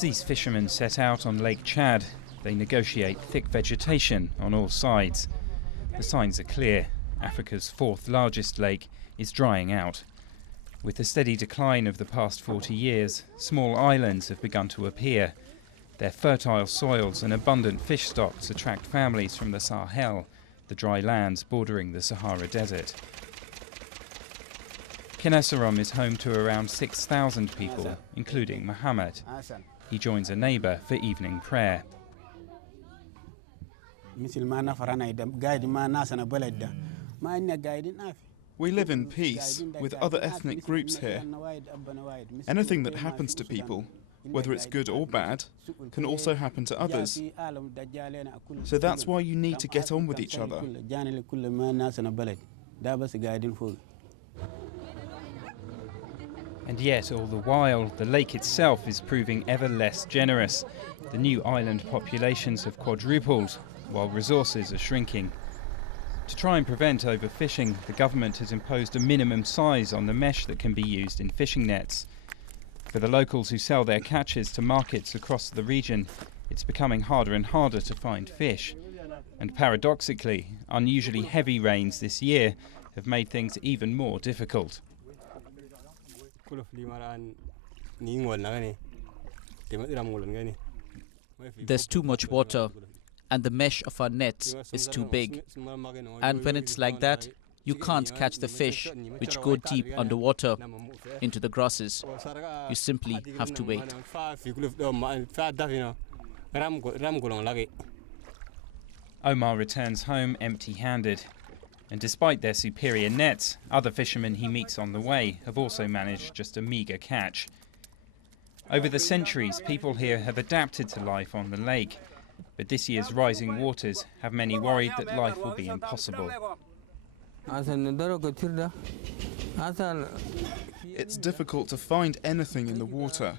As these fishermen set out on Lake Chad, they negotiate thick vegetation on all sides. The signs are clear. Africa's fourth largest lake is drying out. With the steady decline of the past 40 years, small islands have begun to appear. Their fertile soils and abundant fish stocks attract families from the Sahel, the dry lands bordering the Sahara Desert. Kenessarom is home to around 6,000 people, including Mahamat. He joins a neighbour for evening prayer. We live in peace with other ethnic groups here. Anything that happens to people, whether it's good or bad, can also happen to others. So that's why you need to get on with each other. And yet, all the while, the lake itself is proving ever less generous. The new island populations have quadrupled, while resources are shrinking. To try and prevent overfishing, the government has imposed a minimum size on the mesh that can be used in fishing nets. For the locals who sell their catches to markets across the region, it's becoming harder and harder to find fish. And paradoxically, unusually heavy rains this year have made things even more difficult. There's too much water, and the mesh of our nets is too big. And when it's like that, you can't catch the fish which go deep underwater into the grasses. You simply have to wait. Omar returns home empty-handed. And despite their superior nets, other fishermen he meets on the way have also managed just a meagre catch. Over the centuries, people here have adapted to life on the lake. But this year's rising waters have many worried that life will be impossible. It's difficult to find anything in the water.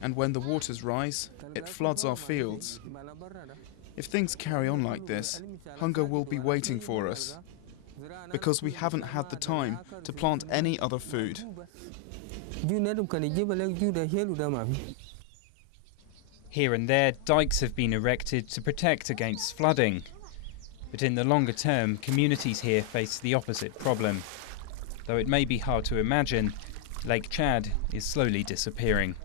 And when the waters rise, it floods our fields. If things carry on like this, hunger will be waiting for us, because we haven't had the time to plant any other food. Here and there, dikes have been erected to protect against flooding. But in the longer term, communities here face the opposite problem. Though it may be hard to imagine, Lake Chad is slowly disappearing.